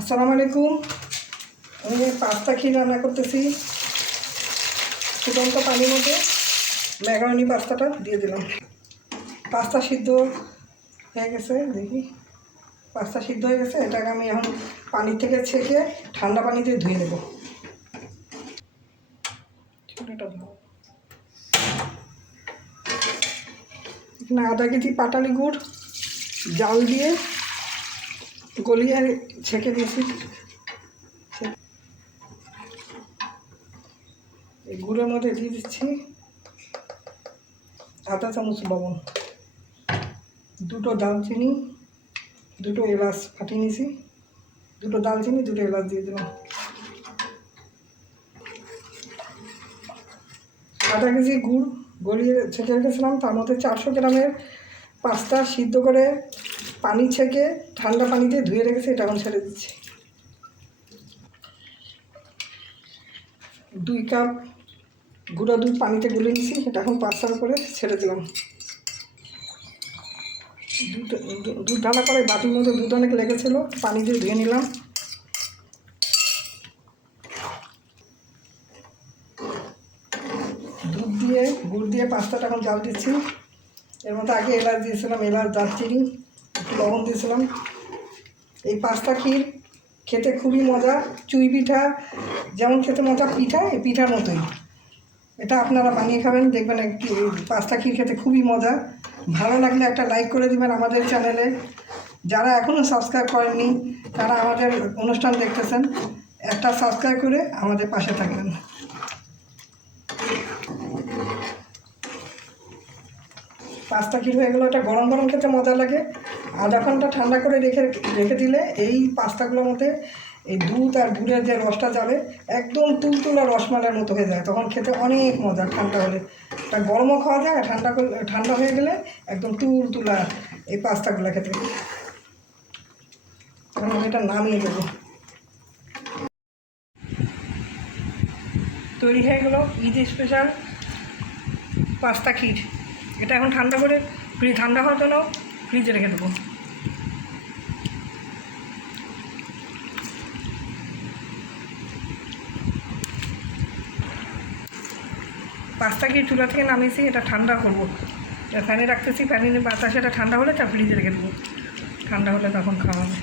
আসসালামু আলাইকুম। আমি পাস্তা ক্ষীর রান্না করতেছি। ফুটন্ত পানির মধ্যে ম্যাকারনি পাস্তাটা দিয়ে দিলাম। পাস্তা সিদ্ধ হয়ে গেছে, দেখি পাস্তা সিদ্ধ হয়ে গেছে। এটাকে আমি এখন পানি থেকে ছেঁকে ঠান্ডা পানি দিয়ে ধুয়ে নেব। এখানে আধা কেজি পাটালি গুড় জাল দিয়ে গলিয়ে ছেঁকে দিয়েছি। এই গুড়ের মধ্যে দিয়ে দিচ্ছি আধা চামচ লবণ, দুটো দালচিনি, দুটো এলাচ ফাটিয়ে নিয়েছি, দুটো দালচিনি দুটো এলাচ দিয়ে দিলাম। আধা কেজি গুড় গলিয়ে ছেঁকে রেখেছিলাম, তার মধ্যে 400 গ্রামের পাস্তা সিদ্ধ করে পানি ছেঁকে ঠান্ডা পানি দিয়ে ধুয়ে রেখেছি। এটা এখন ছেড়ে দিচ্ছি। 2 কাপ গুঁড়ো দুধ পানিতে গুলে নিয়েছি, এটা এখন পাস্তার উপরে ছেড়ে দিলাম। দুধ ঢালা করে বাটির মধ্যে দুধ অনেক লেগেছিল, পানি দিয়ে ধুয়ে নিলাম। দুধ দিয়ে গুড় দিয়ে পাস্তাটা এখন জাল দিচ্ছি। এর মধ্যে আগে এলাচ দিয়েছিলাম, এলাচ দারচিনি একটু লবণ দিয়েছিলাম। এই পাস্তা ক্ষীর খেতে খুবই মজা। চুই পিঠা যেমন খেতে মজা, পিঠা এই পিঠার মতোই। এটা আপনারা বানিয়ে খাবেন, দেখবেন পাস্তা ক্ষীর খেতে খুবই মজা। ভালো লাগলে একটা লাইক করে দিবেন আমাদের চ্যানেলে। যারা এখনও সাবস্ক্রাইব করেননি তারা আমাদের অনুষ্ঠান দেখতেছেন, একটা সাবস্ক্রাইব করে আমাদের পাশে থাকবেন। পাস্তা ক্ষীর হয়ে গেলো। এটা গরম গরম খেতে মজা লাগে। আধা ঘন্টা ঠান্ডা করে রেখে দিলে এই পাস্তাগুলোর মধ্যে এই দুধ আর গুড়ের যে রসটা যাবে, একদম তুলতুলা রসমালাইয়ের মতো হয়ে যায়। তখন খেতে অনেক মজা। ঠান্ডা হলে এটা গরমও খাওয়া যায়, ঠান্ডা হয়ে গেলে একদম তুলতুলা এই পাস্তাগুলো খেতে। এখন আমি এটা নামিয়ে দেবো। তৈরি হয়ে গেলো ঈদ স্পেশাল পাস্তা ক্ষীর। এটা এখন ঠান্ডা করে ঠান্ডা হওয়ার জন্য ফ্রিজে রেখে দেবো। পাস্তা ক্ষীর চুলা থেকে নামিয়েছি, এটা ঠান্ডা করবো। ফ্যানে রাখতেছি, ফ্যানে বাতাসে এটা ঠান্ডা হলে তা ফ্রিজে রেখে দেবো। ঠান্ডা হলে তখন খাওয়া হবে।